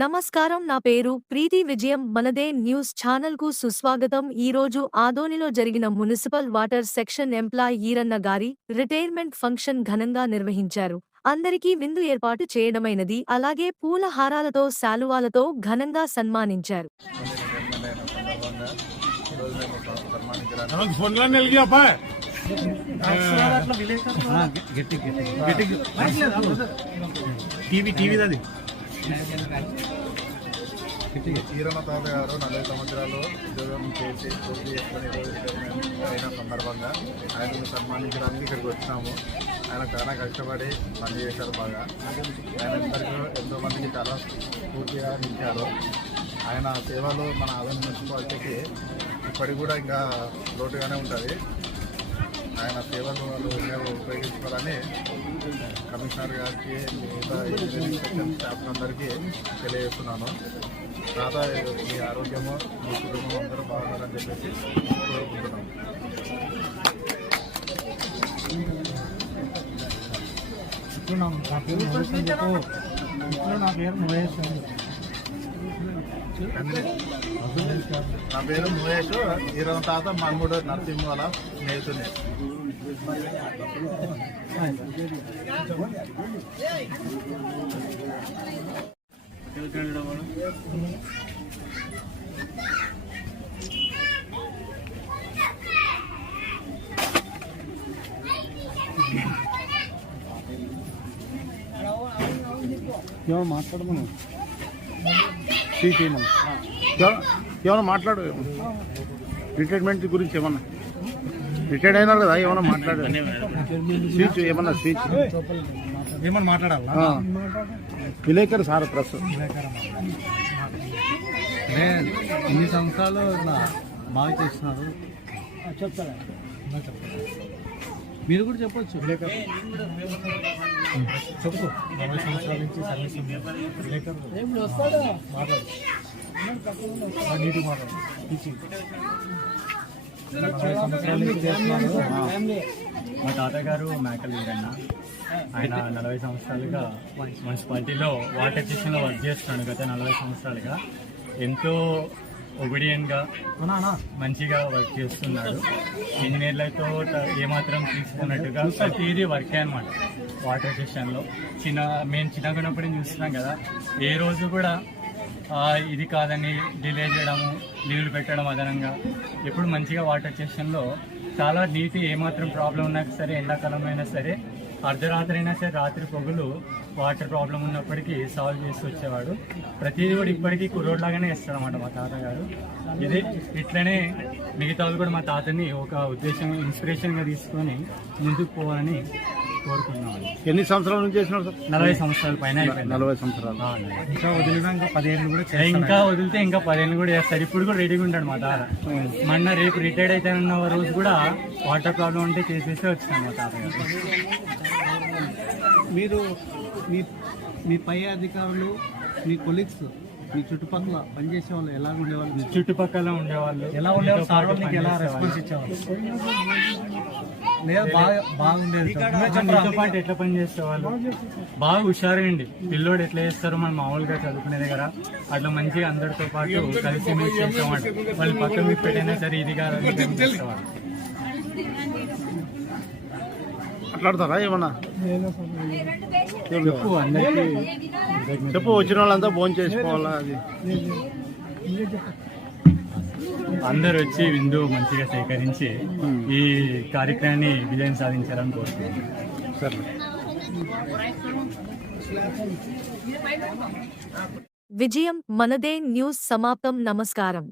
నమస్కారం, నా పేరు ప్రీతి విజయం. మనదే న్యూస్ ఛానల్ కు సుస్వాగతం. ఈ రోజు ఆదోనిలో జరిగిన municipal water section employee Eranna గారి రిటైర్మెంట్ ఫంక్షన్ ఘనంగా నిర్వహించారు. అందరికీ విందు ఏర్పాటు చేయడమైనది. అలాగే పూల హారాలతో శాలువాలతో ఘనంగా సన్మానించారు. ఈరన్న తాత గారు 40 సంవత్సరాలు ఉద్యోగం చేసి పూర్తి చేసుకుని అయిన సందర్భంగా ఆయనను సన్మానించడానికి ఇక్కడికి వచ్చినాము. ఆయన చాలా కష్టపడి పనిచేశారు బాగా. ఆయన ఎంతో మందికి చాలా పూర్తిగా నిలిచారు. ఆయన సేవలు మన ఆదరణ మున్సిపాలిటీకి ఇప్పటికి కూడా ఇంకా లోటుగానే ఉంటుంది. ఆయన సేవలు వాళ్ళు ఉపయోగించుకోవాలని కమిషనర్ గారికి మిగతా ఇన్స్పెక్షన్ స్టాఫ్ అందరికీ తెలియజేస్తున్నాను. తాత మీ ఆరోగ్యము మీ కుటుంబం అందరూ బాగున్నారని చెప్పేసి కోరుకుంటున్నాను. నా పేరు మహేష్. ఈరోజు తాత మన్ముడు నరసింహ వాళ్ళ స్నేహితుని. మాట్లాడమను ఏమన్నా మాట్లాడు. రిటైర్మెంట్ గురించి ఏమన్నా రిటైర్డ్ అయినారు కదా, ఏమన్నా మాట్లాడు. స్పీచ్ ఏమన్నా స్పీచ్ ఏమన్నా మాట్లాడాలి. విలేకరు సార్ ప్రెస్ ఇన్ని సంవత్సరాలు బాగా చేస్తున్నారు. చెప్తారా? మీరు కూడా చెప్పొచ్చు. విలేకరు చెప్పు. 40 సంవత్సరాల నుంచి సర్వీస్ విలేకరు మాట్లాడు. నీటి మాట్లాడు. మా తాతగారు మేకల్ వీరన్న. ఆయన 40 సంవత్సరాలుగా మున్సిపాలిటీలో వాటర్ స్టేషన్లో వర్క్ చేస్తున్నాడు. గత 40 సంవత్సరాలుగా ఎంతో ఒబిడియన్గా మంచిగా వర్క్ చేస్తున్నాడు. ఇంజనీర్లతో ఏమాత్రం తీసుకున్నట్టుగా ప్రతిదీ వర్కే అనమాట. వాటర్ స్టేషన్లో మేము చిన్నగా ఉన్నప్పుడు చూస్తున్నాం కదా, ఏ రోజు కూడా ఇది కాదని డిలే చేయడము, నీళ్లు పెట్టడం అదనంగా ఎప్పుడు మంచిగా వాటర్ స్టేషన్లో చాలా నీటి ఏమాత్రం ప్రాబ్లం ఉన్నా సరే, ఎండాకాలం అయినా సరే, అర్ధరాత్రి అయినా సరే, రాత్రి పొగులు వాటర్ ప్రాబ్లం ఉన్నప్పటికీ సాల్వ్ చేసి వచ్చేవాడు. ప్రతిదీ కూడా ఇప్పటికీ కుర్రోడ్లాగానే ఇస్తాడన్నమాట మా తాతగారు. ఇట్లనే మిగతా వాళ్ళు కూడా మా తాతని ఒక ఉద్దేశం ఇన్స్పిరేషన్గా తీసుకొని ముందుకు పోవాలని కోరుకున్నాను. ఎన్ని సంవత్సరాల నుంచి చేసినారు సార్? 40 సంవత్సరాల పైన. 40 సంవత్సరాలు. ఇంకా వదిలినా ఇంకా 10 ఏళ్ళు కూడా, ఇంకా వదిలితే ఇంకా 10 ఏళ్ళు కూడా చేస్తారు. ఇప్పుడు కూడా రెడీగా ఉంటాడు మా తాత. మొన్న రేపు రిటైర్డ్ అవుతానన్న రోజు కూడా వాటర్ ప్రాబ్లం ఉంటే చేసేసి వచ్చినాను మా తాతగారు. మీరు మీ పై అధికారులు, మీ కొలీగ్స్, మీ చుట్టుపక్కల పనిచేసే వాళ్ళు ఎలా ఉండేవాళ్ళు? చుట్టుపక్కల ఉండేవాళ్ళు ఎలా ఉండేవాళ్ళు? సార్ వాళ్ళకి ఎలా రెస్పాన్స్ ఇచ్చేవాళ్ళు? లేదా బాగుండేది? మీతో పాటు ఎట్లా పని చేసేవాళ్ళు? బాగా హుషారండి. పిల్లోడు ఎట్లా చేస్తారో మనం మామూలుగా చదువుకునే దగ్గర అట్లా మంచిగా అందరితో పాటు కలిసి మెలిసి చేసేవాడు. వాళ్ళు పక్కన మీకు పెట్టైనా సరే ఇది కాదని చేసేవాళ్ళు. మాట్లాడతారా ఏమన్నా? చెప్పు అందరికీ చెప్పు. వచ్చిన వాళ్ళంతా భోజనం చేసుకోవాలా? అది అందరూ వచ్చి విందు మంచిగా సేకరించి ఈ కార్యక్రమాన్ని విజయం సాధించాలని కోరుతున్నాను. సరే. విజయం మనదే న్యూస్ సమాప్తం. నమస్కారం.